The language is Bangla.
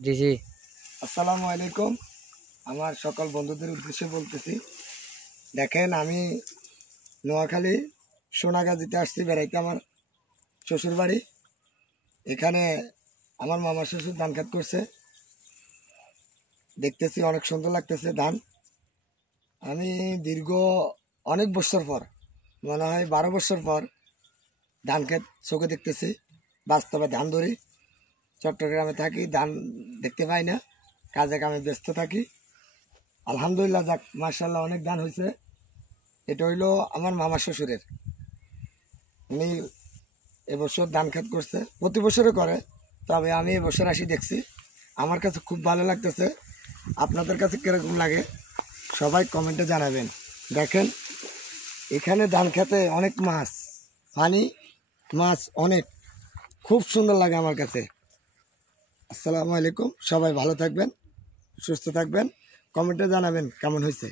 জি জি। আসসালামু আলাইকুম। আমার সকল বন্ধুদের উদ্দেশ্যে বলতেছি, দেখেন আমি নোয়াখালী সোনাগাজীতে আসছি বেড়াইতে, আমার শ্বশুর বাড়ি। এখানে আমার মামা শ্বশুর ধান খেত করছে, দেখতেছি অনেক সুন্দর লাগতেছে ধান। আমি দীর্ঘ অনেক বছর পর, মনে হয় 12 বছর পর ধান খেত চোখে দেখতেছি, বাস্তবে ধান ধরি। চট্টগ্রামে থাকি, ধান দেখতে পাই না, কাজে কামে ব্যস্ত থাকি। আলহামদুলিল্লাহ, যাক মার্শাল্লাহ, অনেক ধান হয়েছে। এটা হইলো আমার মামা শ্বশুরের, উনি এবছর ধান খেত করছে, প্রতি বছরে করে, তবে আমি এবছর আসি দেখছি, আমার কাছে খুব ভালো লাগতেছে। আপনাদের কাছে কিরকম লাগে সবাই কমেন্টে জানাবেন। দেখেন এখানে ধান খেতে অনেক মাছ, পানি, মাছ অনেক, খুব সুন্দর লাগে আমার কাছে। আসসালামু আলাইকুম, সবাই ভালো থাকবেন, সুস্থ থাকবেন, কমেন্টে জানাবেন কেমন হয়েছে।